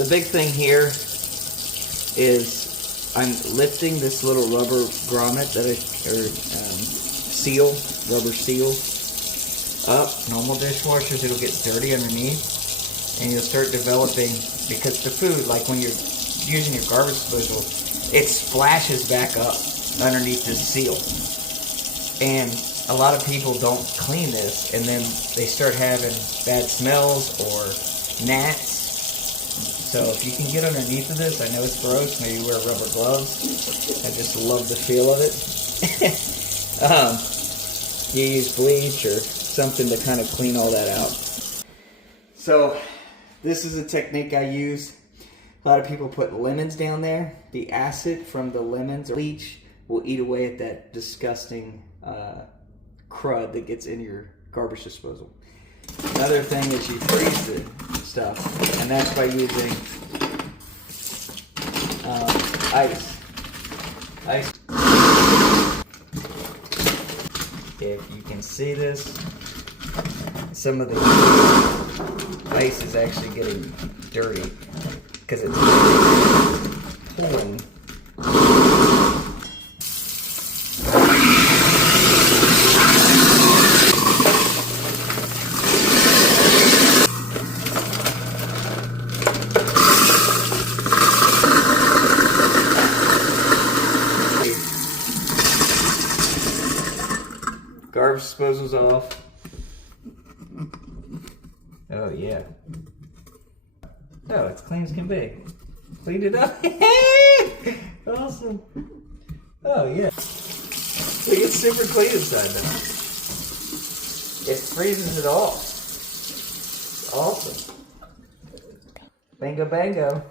The big thing here is I'm lifting this little rubber grommet that rubber seal up. Normal dishwashers, it'll get dirty underneath, and you'll start developing, because the food, like when you're using your garbage disposal, it splashes back up underneath this seal. And a lot of people don't clean this, and then they start having bad smells or gnats. So if you can get underneath of this, I know it's gross, maybe wear rubber gloves. I just love the feel of it. You use bleach or something to kind of clean all that out. So this is a technique I use. A lot of people put lemons down there. The acid from the lemons or bleach will eat away at that disgusting crud that gets in your garbage disposal. Another thing is you freeze the stuff, and that's by using ice. If you can see this, some of the ice is actually getting dirty because it's pulling. Garbage disposal's off. Oh yeah. Oh, it's clean as can be. Cleaned it up. Awesome. Oh yeah. Look, it's super clean inside now. It freezes it off. It's awesome. Bango bango.